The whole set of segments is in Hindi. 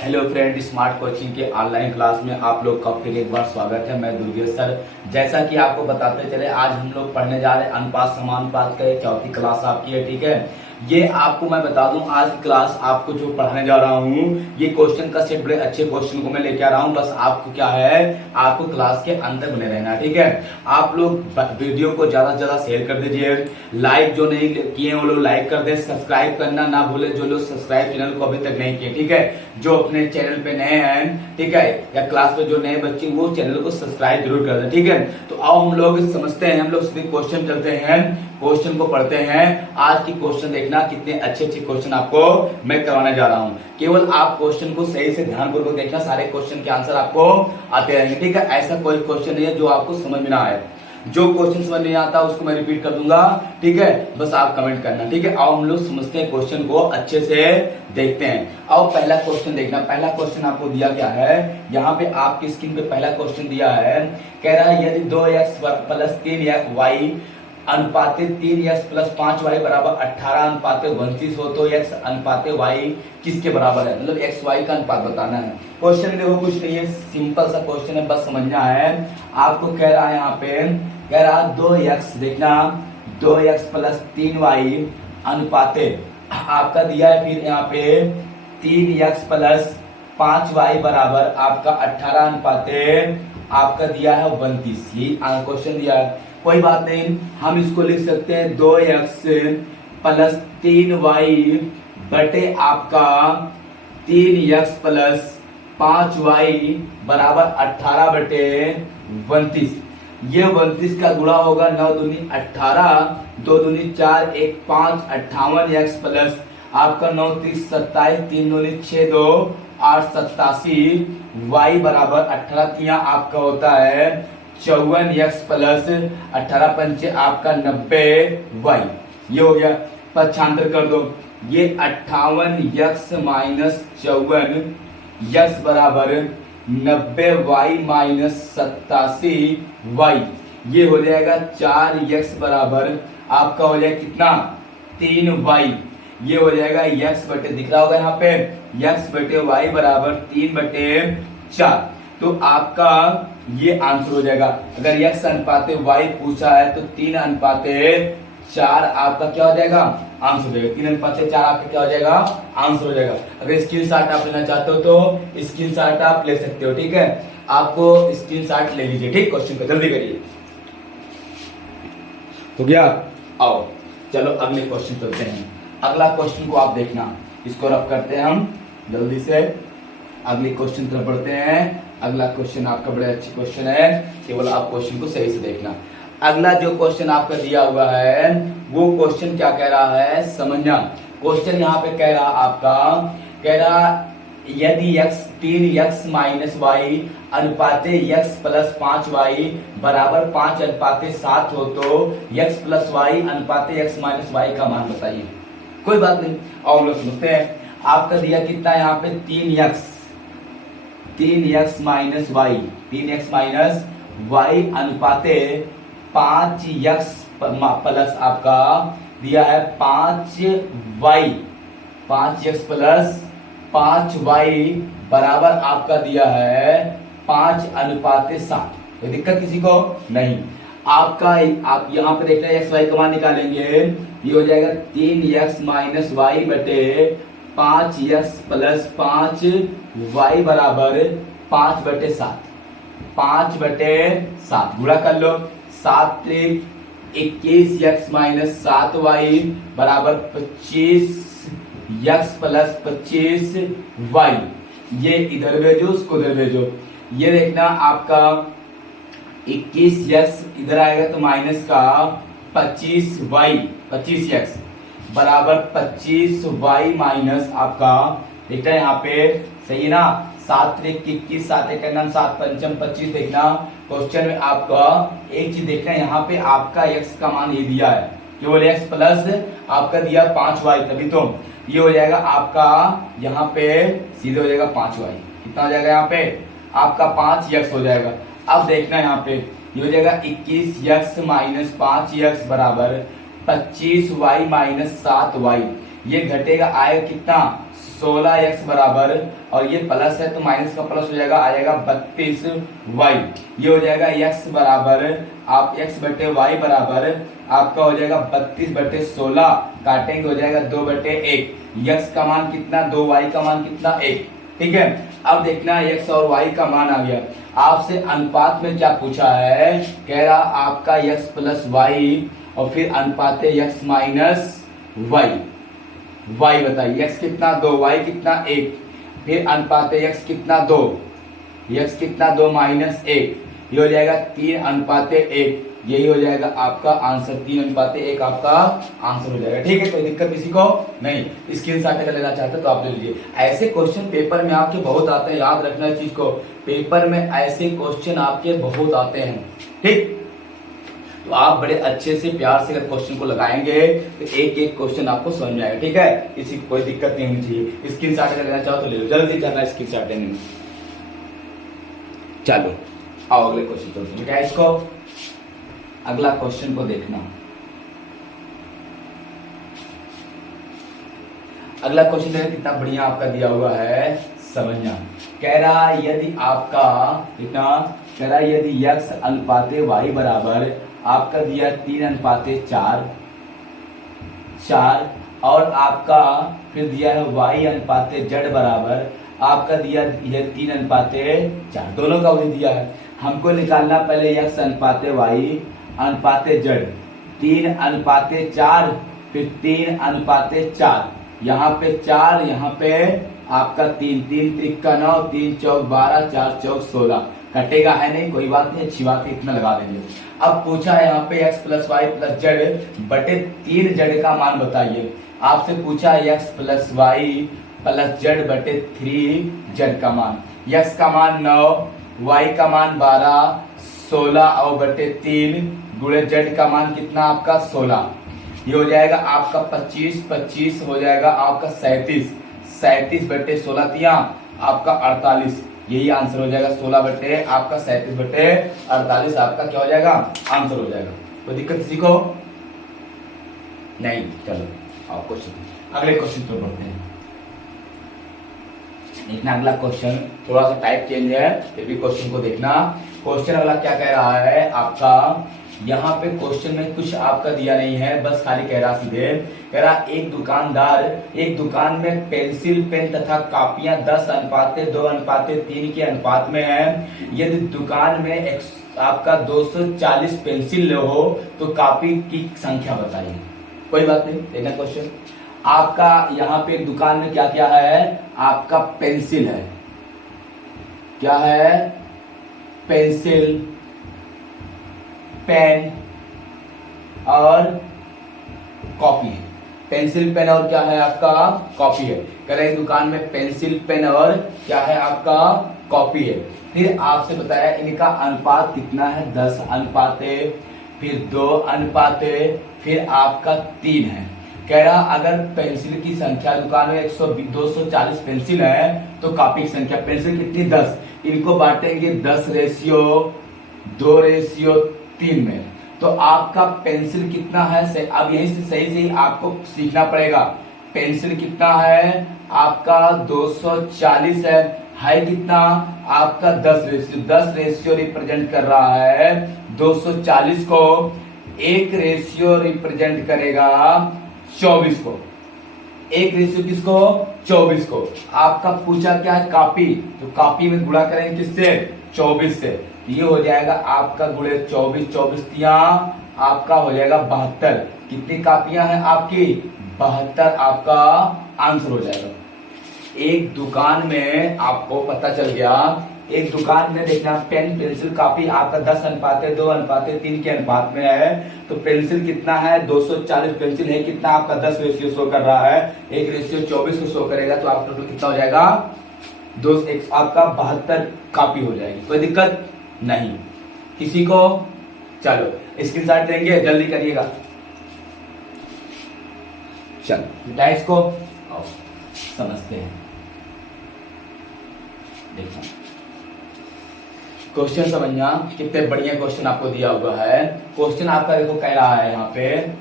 हेलो फ्रेंड, स्मार्ट कोचिंग के ऑनलाइन क्लास में आप लोग का फिर एक बार स्वागत है। मैं दुर्गेश सर। जैसा कि आपको बताते चले, आज हम लोग पढ़ने जा रहे हैं अनुपात समानुपात का चौथी क्लास आपकी है। ठीक है, ये आपको मैं बता दूं, आज क्लास आपको जो पढ़ाने जा रहा हूँ ये क्वेश्चन का सेट बड़े अच्छे क्वेश्चन को मैं लेके आ रहा हूँ। बस आपको क्या है, आपको क्लास के अंदर बने रहना। ठीक है, आप लोग वीडियो को ज्यादा से ज्यादा शेयर कर दीजिए, लाइक जो नहीं किए वो लोग लाइक कर दे, सब्सक्राइब करना ना भूले जो लोग सब्सक्राइब चैनल को अभी तक नहीं किए। ठीक है, जो अपने चैनल पे नए हैं, ठीक है, या क्लास में जो नए बच्चे वो चैनल को सब्सक्राइब जरूर कर दें। ठीक है, तो आओ हम लोग समझते हैं, हम लोग सीधे क्वेश्चन करते हैं, क्वेश्चन को पढ़ते हैं। आज की क्वेश्चन देखना, कितने अच्छे अच्छे क्वेश्चन आपको मैं करवाने जा रहा हूं। केवल आप क्वेश्चन को सही से ध्यानपूर्वक देखना, सारे क्वेश्चन के आंसर आपको आते रहेंगे। ठीक है, ऐसा कोई क्वेश्चन नहीं है जो आपको समझ में ना आए। जो क्वेश्चन समझ नहीं आता उसको मैं रिपीट कर दूंगा। ठीक है, बस आप कमेंट करना। ठीक है, आओ हम लोग समझते हैं, क्वेश्चन को अच्छे से देखते हैं। आओ पहला क्वेश्चन देखना। पहला क्वेश्चन आपको दिया क्या है, यहाँ पे आपकी स्क्रीन पे पहला क्वेश्चन दिया है। कह रहा है यदि 2x plus 3y अनुपाते 3x plus 5y बराबर 18 अनुपाते 29 हो तो x अनुपाते y किसके बराबर है। मतलब x y का अनुपात बताना है। क्वेश्चन देखो कुछ नहीं है, सिंपल सा क्वेश्चन है, बस समझना है आपको। कह रहा है यहाँ पे, कह रहा 2x, देखना 2x प्लस 3y अनुपाते आपका दिया है, फिर यहाँ पे 3x प्लस 5y बराबर आपका 18 अनुपाते आपका दिया है 29। ये क्वेश्चन दिया है। कोई बात नहीं, हम इसको लिख सकते हैं 2x प्लस 3y बटे आपका 3x प्लस 5y बराबर 18 बटे 29। ये 29 का गुणा होगा 9 दूनी 18, 2 दूनी 4, 1 5, 58x प्लस आपका 9 30 27, 3 दूनी 6 2 8 87 y बराबर 18 तिया आपका होता है 54x प्लस 18 पंचे आपका 90y। ये हो गया, पक्षांतर कर दो। ये 58x माइनस 54x बराबर 90y माइनस 87y। ये हो जाएगा 4x बराबर आपका हो जाएगा कितना, 3y। ये हो जाएगा x बटे, दिख रहा होगा यहाँ पे, x बटे y बराबर 3 बटे 4। तो आपका ये आंसर हो जाएगा। अगर x अनुपाते y पूछा है तो 3 अनुपाते 4 आपका क्या हो जाएगा, आंसर हो जाएगा। 3 अनुपाते 4 आपका क्या हो जाएगा, आंसर हो जाएगा। अगर स्क्रीनशॉट आप लेना चाहते हो तो स्क्रीनशॉट आप ले सकते हो। ठीक है, आपको स्क्रीनशॉट ले लीजिए। ठीक, क्वेश्चन को जल्दी करिए। हो गया, आओ चलो अगले क्वेश्चन चलते हैं। अगला क्वेश्चन को आप देखना, इसको रफ करते हैं हम जल्दी से, अगले क्वेश्चन तरफ बढ़ते हैं। अगला क्वेश्चन आपका बड़े अच्छी क्वेश्चन है, केवल आप क्वेश्चन को सही से देखना। अगला जो क्वेश्चन आपका दिया हुआ है वो क्वेश्चन क्या कह रहा है, समझना। क्वेश्चन यहाँ पे कह रहा आपका, कह रहा यदि x 3x minus y अनुपाते x plus 5y बराबर 5 अनुपाते 7 हो तो x plus y अनुपाते x minus y का मान बताइए। कोई बात नहीं, और हम लोग समझते हैं। आपका दिया कितना है यहाँ पे, 3x minus Y, 3x minus Y अनुपाते 5x प्लस आपका दिया है 5y, 5x प्लस 5y बराबर आपका दिया है 5 अनुपाते 7। कोई दिक्कत किसी को नहीं। आपका आप यहाँ पे देखना है, एक्स वाई का मान निकालेंगे, ये हो जाएगा 3x माइनस वाई बटे 5x प्लस 5y बराबर 5 बटे 7, 5 बटे 7 गुणा कर लो। 7 त्रिक 21x माइनस 7y बराबर 25x प्लस 25y। ये इधर भेजो, उसको उधर भेजो। ये देखना आपका 21x इधर आएगा तो माइनस का 25y, 25x बराबर 25y माइनस आपका, देखना यहाँ पे सही है ना, 7 त्रिक 21, 7 एक नाम 7 पंचम 25। देखना क्वेश्चन में आपका एक चीज देखना, यहाँ पे आपका x का मान ये दिया है, केवल x प्लस आपका दिया 5y, तभी तो ये हो जाएगा आपका यहाँ पे सीधे हो जाएगा 5y। कितना हो जाएगा यहाँ पे आपका 5x हो जाएगा। अब देखना यहाँ पे ये हो जाएगा 21x माइनस 5x बराबर 25y माइनस 7y। ये घटेगा, आएगा कितना 16x बराबर, और ये प्लस है तो माइनस का प्लस हो जाएगा, आएगा 32y। ये हो जाएगा x बराबर, आप x बटे y बराबर आपका हो जाएगा 32/16, काटेंगे हो जाएगा 2/1। x का मान कितना 2, y का मान कितना 1। ठीक है, अब देखना x और y का मान आ गया। आपसे अनुपात में क्या पूछा है, कह रहा आपका x प्लस वाई और फिर अनुपात x माइनस वाई। y बताइए, x कितना 2, y कितना 1, फिर अनुपात x कितना 2, x कितना 2 माइनस 1, ये हो जाएगा 3:1। यही हो जाएगा आपका आंसर, 3:1 आपका आंसर हो जाएगा। ठीक है, कोई दिक्कत किसी को नहीं। स्क्रीनशॉट अगर लेना चाहते तो आप ले लीजिए। ऐसे क्वेश्चन पेपर में आपके बहुत आते हैं, याद रखना इस चीज को, पेपर में ऐसे क्वेश्चन आपके बहुत आते हैं। ठीक, तो आप बड़े अच्छे से प्यार से अगर क्वेश्चन को लगाएंगे तो एक एक क्वेश्चन आपको समझ में आएगा। ठीक है, किसी को कोई दिक्कत नहीं होनी चाहिए। स्क्रीनशॉट अगर लेना चाहो तो ले लो, जल्दी करना स्क्रीनशॉट लेने में। चलो आओ अगले क्वेश्चन चलते हैं। क्या इसको अगला क्वेश्चन को देखना, अगला क्वेश्चन देखना कितना बढ़िया आपका दिया हुआ है, समझना। कह रहा यदि आपका कितना, कह रहा यदि x अनुपाते y बराबर आपका दिया 3:4 और आपका फिर दिया है y अनुपाते z बराबर आपका दिया है 3:4, दोनों का वही दिया है। हमको निकालना पहले x अनुपाते y अनुपाते z, 3:4 फिर 3:4, यहाँ पे 4, यहाँ पे आपका 3, 3 त्रिका 9, 3 चौक 12, 4 चौक 16, कटेगा है नहीं, कोई बात नहीं, अच्छी बात है, इतना लगा देंगे। अब पूछा है यहाँ पे x plus Y plus Z बटे 3 जेड का मान बताइए। आपसे पूछा है x plus Y plus Z बटे 3 जेड का मान। x का मान 9, y का मान 12, 16 और बटे 3 गुणे जेड का मान कितना आपका 16। ये हो जाएगा आपका 25, 25 हो जाएगा आपका 37, 37 बटे 16 तिया आपका 48। यही आंसर हो जाएगा, 16 बटे आपका 37 बटे 48 आपका क्या हो जाएगा, आंसर हो जाएगा। कोई दिक्कत किसी को नहीं। चलो आप क्वेश्चन, अगले क्वेश्चन पर बढ़ते हैं। देखना अगला क्वेश्चन थोड़ा सा टाइप चेंज है, फिर भी क्वेश्चन को देखना। क्वेश्चन अगला क्या कह रहा है आपका, यहाँ पे क्वेश्चन में कुछ आपका दिया नहीं है, बस खाली कह रहा सीधे, कह रहा एक दुकानदार एक दुकान में पेंसिल पेन तथा कापियां 10:2:3 के अनुपात में है। यदि दुकान में आपका 240 पेंसिल हो तो कापी की संख्या बताइए। कोई बात नहीं, देखना क्वेश्चन आपका, यहाँ पे दुकान में क्या क्या है, आपका पेंसिल है, क्या है, पेंसिल, पेन और कॉपी है। पेंसिल पेन और क्या है आपका, कॉपी है। कह रहे दुकान में पेंसिल पेन और क्या है आपका, कॉपी है। फिर आपसे बताया इनका अनुपात कितना है, 10:, फिर 2:, फिर आपका 3 है। कह रहा अगर पेंसिल की संख्या दुकान में 240 पेंसिल है तो कॉपी की संख्या, पेंसिल कितनी 10, इनको बांटेंगे 10:2:3 में, तो आपका पेंसिल कितना है। अब यहीं से सही से आपको सीखना पड़ेगा। पेंसिल कितना है आपका 240 है कितना आपका 10 रेशियो रिप्रेजेंट कर रहा है 240 को, 1 रेशियो रिप्रेजेंट करेगा 24 को, 1 रेशियो किसको, 24 को। आपका पूछा क्या है, कॉपी, तो कॉपी में गुणा करेंगे किससे, 24 से। ये हो जाएगा आपका गुणे 24, 24 तिया आपका हो जाएगा 72। कितनी कापियां हैं आपकी, 72 आपका आंसर हो जाएगा। एक दुकान में आपको पता चल गया, एक दुकान में देखना पेन पेंसिल कापी आपका 10:2:3 के अनुपात में है, तो पेंसिल कितना है 240 पेंसिल है कितना आपका 10 रेशियो शो कर रहा है, 1 रेशियो 24 को शो करेगा, तो आपका टोटल कितना हो जाएगा, आपका 72 कापी हो जाएगी। कोई दिक्कत नहीं किसी को। चलो स्क्रीनशॉट देंगे, जल्दी करिएगा। चलो इसको समझते हैं। देखना क्वेश्चन समझना, कितने बढ़िया क्वेश्चन आपको दिया हुआ है। क्वेश्चन आपका देखो कह रहा है यहाँ पे,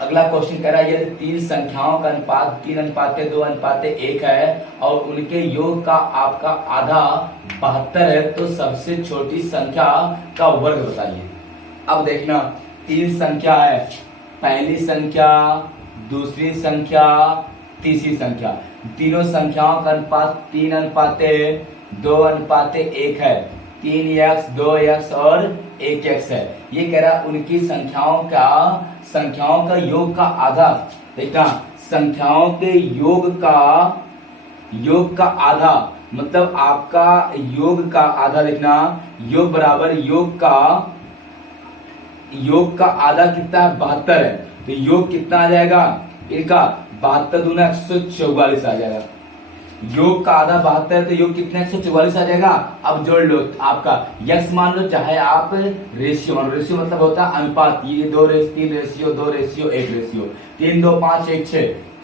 अगला क्वेश्चन कह रहा है यदि तीन संख्याओं का अनुपात 3:2:1 है और उनके योग का आपका आधा 72 है तो सबसे छोटी संख्या का वर्ग बताइए। अब देखना, तीन संख्या है, पहली संख्या, दूसरी संख्या, तीसरी संख्या। तीनों संख्याओं का अनुपात 3:2:1 है। 3x 2x और 1x है। ये कह रहा है उनकी संख्याओं का योग का आधा। देखना, संख्याओं के योग का आधा मतलब आपका योग का आधा। देखना, योग बराबर योग का आधा कितना है? 72 है। तो योग कितना आ जाएगा इनका? 72 दूना 144 आ जाएगा। योग का आधा 72 है तो योग कितना 144 आ जाएगा। अब जोड़ लो, आपका यक्स मान लो, चाहे आप रेशियो मान लो। रेशियो मतलब होता है अनुपात। ये 2 रेशियो 3 रेशियो 2 रेशियो 1 रेशियो 3 2 5 1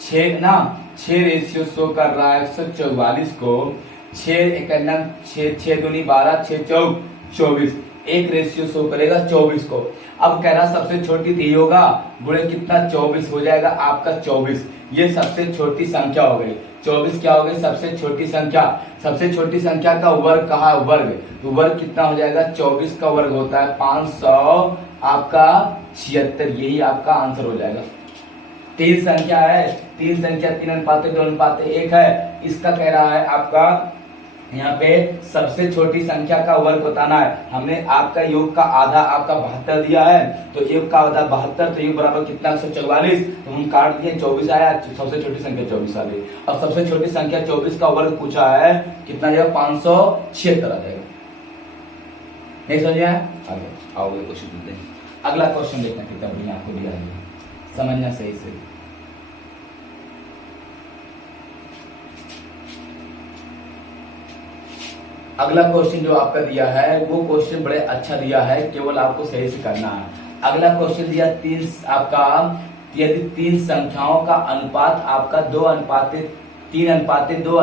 6 ना 6 रेशियो शो कर रहा है 144 को। 6 दूनी 12 6 चौक 24 एक रेशियो शो करेगा 24 को। अब कह रहा सबसे छोटी थी होगा गुणे कितना 24 हो जाएगा आपका 24। ये सबसे छोटी संख्या हो गई। 24 क्या हो गई? सबसे छोटी संख्या। सबसे छोटी संख्या का वर्ग कहा है? वर्ग। तो वर्ग कितना हो जाएगा? 24 का वर्ग होता है 500 आपका 76। यही आपका आंसर हो जाएगा। तीन संख्या है, 3:2:1 है। इसका कह रहा है आपका यहाँ पे सबसे छोटी संख्या का वर्ग बताना है। हमने आपका योग का आधा आपका 72 दिया है, तो योग का आधा 72 तो योग बराबर कितना 144। तो हम काट दिए 24 आया, सबसे छोटी संख्या 24 आ गई। अब सबसे छोटी संख्या 24 का वर्ग पूछा है कितना जाएगा? 576 आ जाएगा। नहीं समझे? आगे आओगे क्वेश्चन देखते हैं। अगला क्वेश्चन देखना कितना बढ़िया आपको दिया है, समझना सही से। अगला क्वेश्चन जो आपका दिया है वो क्वेश्चन बड़े अच्छा दिया है, केवल आपको सही से करना है। अगला क्वेश्चन दिया यदि तीन संख्याओं का अनुपात आपका 2:3:2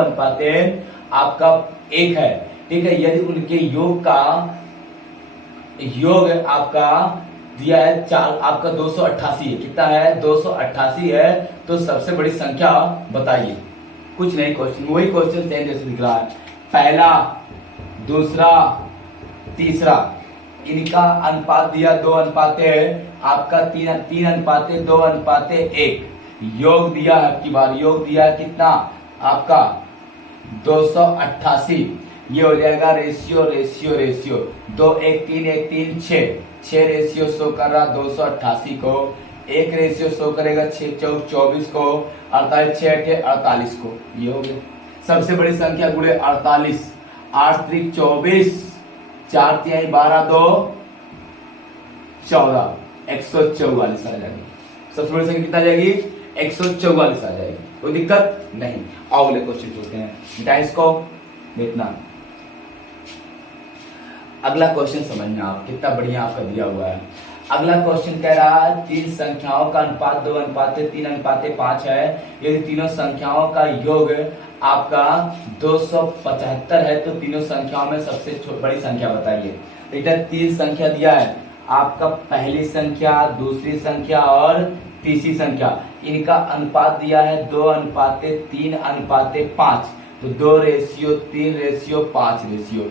आपका 1 है, ठीक है। यदि उनके योग आपका दिया है आपका 288 है। कितना है? 288 है। तो सबसे बड़ी संख्या बताइए। कुछ नहीं, क्वेश्चन वही क्वेश्चन सेम जैसे दिख रहा है। पहला, दूसरा, तीसरा, इनका अनुपात दिया 2:1 आपका 3:2:1। योग दिया है की बार, योग दिया है कितना आपका 288। ये हो जाएगा रेशियो 2 1 3 1 3 6 रेशियो शो कर रहा 288 को। एक रेशियो शो करेगा 6 चौक 24 को, 48 6 8 48 को। ये हो गया सबसे बड़ी संख्या गुणे 48। 8 3 24 4 3 12 2 14 144 आ जाएगी। सबसे बड़ी संख्या कितना आ जाएगी? 144 आ जाएगी। कोई दिक्कत नहीं। आओ अगले क्वेश्चन चलते हैं। डाइस को देखना, अगला क्वेश्चन समझना आप, कितना बढ़िया आपका दिया हुआ है। अगला क्वेश्चन कह रहा है तीन संख्याओं का अनुपात 2:3:5 है। यदि तीनों संख्याओं का योग आपका 275 है तो तीनों संख्याओं में सबसे बड़ी संख्या बताइए। बेटा तीन संख्या दिया है आपका, पहली संख्या, दूसरी संख्या और तीसरी संख्या। इनका अनुपात दिया है 2:3:5। तो 2 रेशियो 3 रेशियो 5 रेशियो।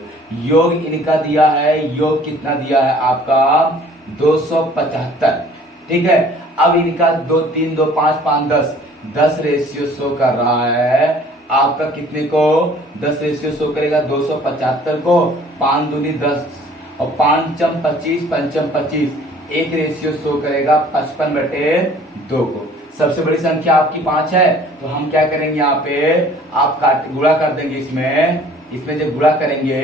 योग इनका दिया है, योग कितना दिया है आपका 275, ठीक है। अब इनका 2 3 2 5 5 10 रेशियो शो कर रहा है आपका कितने को? 10 रेशियो शो करेगा 275 को। 5 दूनी 10 और 5 25 5 25 एक रेशियो शो करेगा 55/2 को। सबसे बड़ी संख्या आपकी 5 है, तो हम क्या करेंगे यहाँ पे आप गुणा कर देंगे। इसमें जब गुणा करेंगे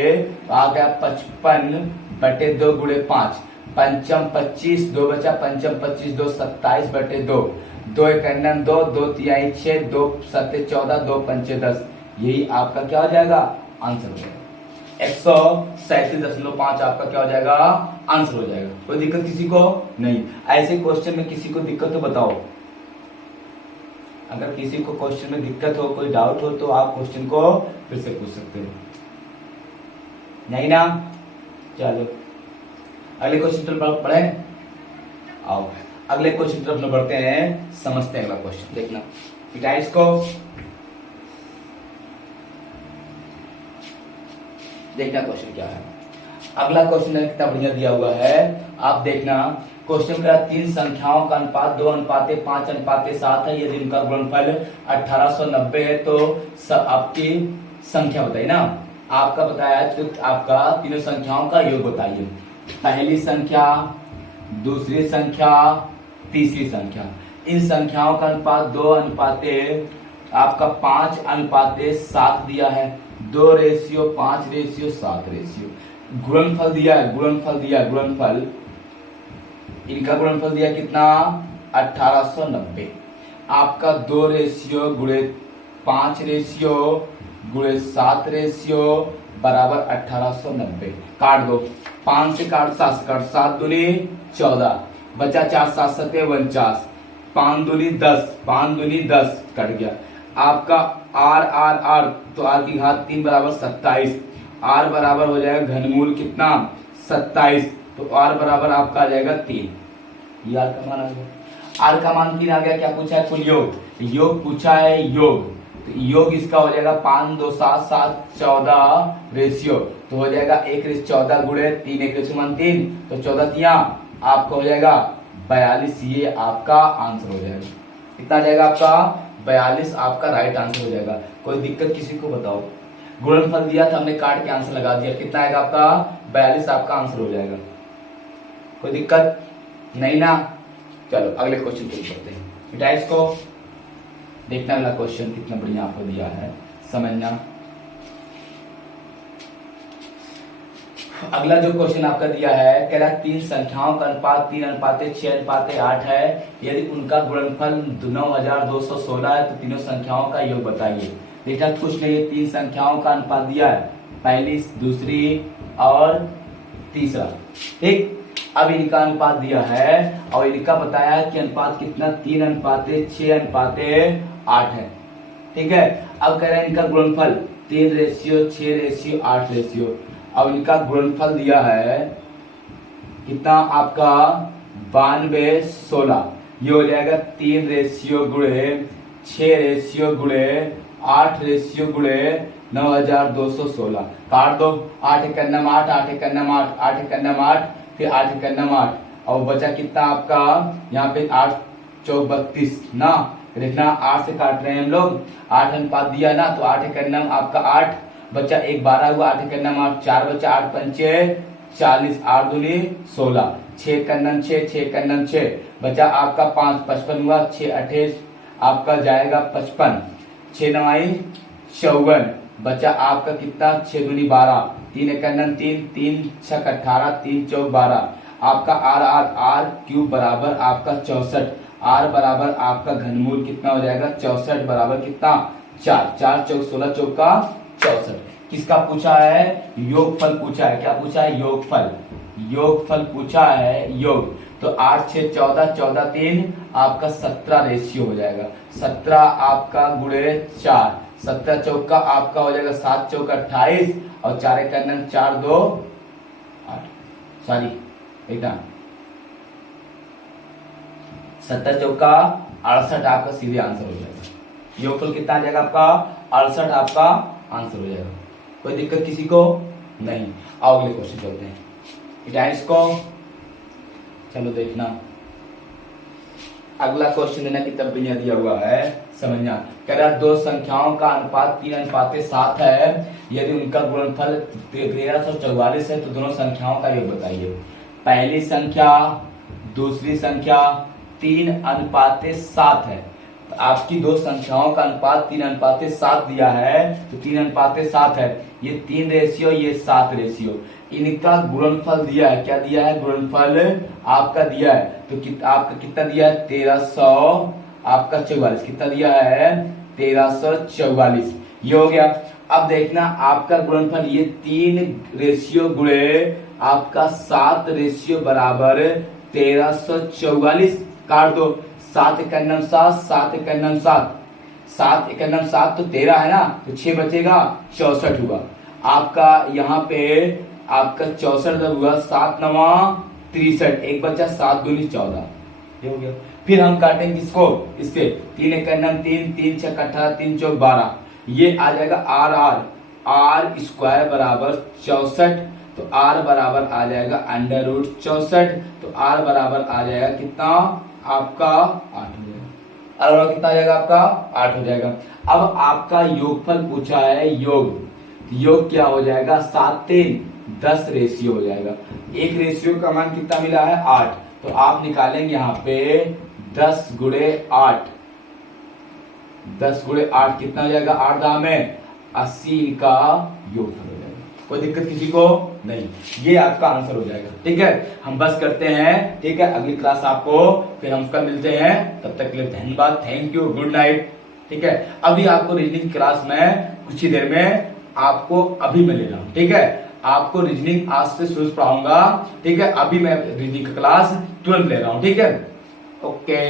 तो आ गया 55/2 गुणे 5। 5 25 2 बचा, 5 25 2 27/2। 2 1 2 2 3 6 2 7 14 2 5 10। यही आपका क्या हो जाएगा? आंसर हो जाएगा। 137.5 आपका क्या हो जाएगा? आंसर हो जाएगा। कोई दिक्कत किसी को नहीं? ऐसे क्वेश्चन में किसी को दिक्कत तो बताओ। अगर किसी को क्वेश्चन में दिक्कत हो, कोई डाउट हो तो आप क्वेश्चन को फिर से पूछ सकते हो। नहीं ना? चलो अगले क्वेश्चन पढ़े। आओ अगले क्वेश्चन तरफ में बढ़ते हैं, समझते हैं अगला क्वेश्चन। देखना बेटा इसको, देखना क्वेश्चन क्या है। अगला क्वेश्चन कितना बढ़िया दिया हुआ है, आप देखना। क्वेश्चन का 3 संख्याओं का अनुपात 2:5:7 है। यदि उनका गुणनफल 1890 है तो आपकी संख्या बताइए ना। आपका बताया तो आपका तीनों संख्याओं का योग बताइए। पहली संख्या, दूसरी संख्या, तीसरी संख्या। इन संख्याओं का अनुपात 2:5 आपका 5:7 दिया है। 2:5:7। गुणनफल दिया है, गुणनफल इनका गुणनफल दिया कितना 1890। आपका 2:5:7 बराबर 1890। काट दो, 5 से काट 7 से काट, 7 दूनी 14 बचा 4 7 7 49, 5 दूनी 10 कट गया। आपका आर तो आर की घात 3 बराबर 27। आर बराबर हो जाएगा घनमूल कितना 27, तो आर बराबर आपका आ जाएगा 3। ये आर का मान आ गया। आर का मान 3 आ गया। क्या पूछा है? कुल योग पूछा है। योग तो योग इसका हो जाएगा 5 2 7 7 14 रेशियो, तो हो जाएगा 1:14 गुणे 3 1:3, तो 14 तिया आपका हो जाएगा 42। ये आपका आंसर हो जाएगा। कितना आ जाएगा आपका 42 आपका राइट आंसर हो जाएगा। कोई दिक्कत किसी को बताओ? गुणनफल दिया था हमने, काट के आंसर लगा दिया। कितना आएगा आपका 42 आपका आंसर हो जाएगा। कोई दिक्कत नहीं ना? चलो अगले क्वेश्चन को करते हैं बेटा। इसको देखना, अगला क्वेश्चन कितना बढ़िया आपको दिया है, समझना। अगला जो क्वेश्चन आपका दिया है, कह रहा है 3 संख्याओं का अनुपात 3:6:8 है। यदि उनका गुणनफल 9216 है तो तीनों संख्याओं का योग बताइए। बेटा कुछ नहीं, 3 संख्याओं का अनुपात दिया है, पहली, दूसरी और तीसरा। ठीक, अब इनका अनुपात दिया है और इनका बताया कि अनुपात कितना 3:6:8 है। ठीक है, अब कह रहे हैं इनका गुणनफल 3:6:8। अब इनका गुणनफल दिया है कितना आपका 9216। ये हो जाएगा 3:6:8:9,216। काट दो, 8 एकन्नम 8, 8 एकन्नम 8, 8 एकन्नम 8, फिर 8 एकन्नम 8, और बचा कितना आपका यहाँ पे 8 चौक 32 ना। देखना 8 से काट रहे हैं हम लोग, 8 अनुपात दिया ना, तो 8 एकन्नम आपका 8 बचा, 1 12 हुआ, 8 एकन्नम 8, 4 बचा, 8 पंचे 40, 8 दूनी 16, 6 एकन्नम 6, 6 एकन्नम 6 बचा आपका 5 55 हुआ, 6 28 आपका जाएगा 55, 6 9 54 बचा आपका कितना 6 दूनी 12, 3 एकन्नम 3, 3 6 18, 3 चौक 12। आपका आर क्यूब बराबर आपका 64। आर बराबर आपका घनमूल कितना हो जाएगा 64 बराबर कितना 4, 4 चौक 16 चौक का 64। किसका पूछा है? योगफल पूछा है। क्या पूछा है? योगफल पूछा है, योग। तो 8 6 14, 14 3 आपका 17 रेशियो हो जाएगा। 17 आपका गुणे 4, 17 चौक का आपका हो जाएगा 7 चौक 28, और 4 एकन्नम 4 2 8, सॉरी बेटा 17 चौक का 68 आपका सीधे आंसर हो जाएगा। योगफल कितना आ जाएगा आपका 68 आपका आंसर हो जाएगा। कोई दिक्कत किसी को नहीं? आओ अगले क्वेश्चन चलते हैं। इसको चलो देखना, अगला क्वेश्चन देना की तब भी दिया हुआ है, समझना। कह रहा 2 संख्याओं का अनुपात 3:7 है। यदि उनका गुणनफल 1344 है तो दोनों संख्याओं का योग बताइए। पहली संख्या, दूसरी संख्या 3:7 है। तो आपकी 2 संख्याओं का अनुपात 3:7 दिया है, तो 3:7 है। ये 3 रेशियो, ये 7 रेशियो। इनका गुणनफल दिया है। क्या दिया है? गुणनफल आपका दिया है। तो आपका कितना दिया है? 1300 आपका 44। कितना दिया है? 1344। ये हो गया। अब देखना आपका गुणनफल ये 3 रेशियो गुणे आपका 7 रेशियो बराबर 1344। काट दो, 7 एकन्नम 7, 7 एकन्नम 7, 7 एकन्नम 7 तो 13 है ना, तो 6 बचेगा 64 हुआ आपका। यहाँ पे आपका 64 जब हुआ, 7 9 63, एक बचा 7 दूनी 14, ये हो गया। फिर हम काटेंगे इसको, इससे 3 एक नम 3, 3 6 18, 3 चौक 12, ये आ जाएगा आर आर, आर स्क्वायर बराबर 64, तो आर बराबर आ जाएगा अंडर रूट 64, तो आर बराबर आ जाएगा कितना आपका 8 हो जाएगा। आर बराबर कितना आ जाएगा आपका 8 हो जाएगा। अब आपका योगफल पूछा है, योग, योग क्या हो जाएगा 7 3 10 रेशियो हो जाएगा। एक रेशियो का मान कितना मिला है 8, तो आप निकालेंगे यहाँ पे 10 गुणे 8, 10 गुणे 8 कितना हो जाएगा, 8 दाम में 80 का योगफल हो जाएगा। कोई दिक्कत किसी को नहीं, ये आपका आंसर हो जाएगा। ठीक है, हम बस करते हैं। ठीक है, अगली क्लास आपको फिर हम कल मिलते हैं, तब तक के लिए धन्यवाद, थैंक यू, गुड नाइट। ठीक है, अभी आपको रीजनिंग क्लास में कुछ ही देर में आपको अभी मैं ले रहा हूँ। ठीक है, आपको रीजनिंग आज से शुरू पढ़ाऊंगा। ठीक है, अभी मैं रीजनिंग का क्लास तुरंत ले रहा हूँ। ठीक है, ओके।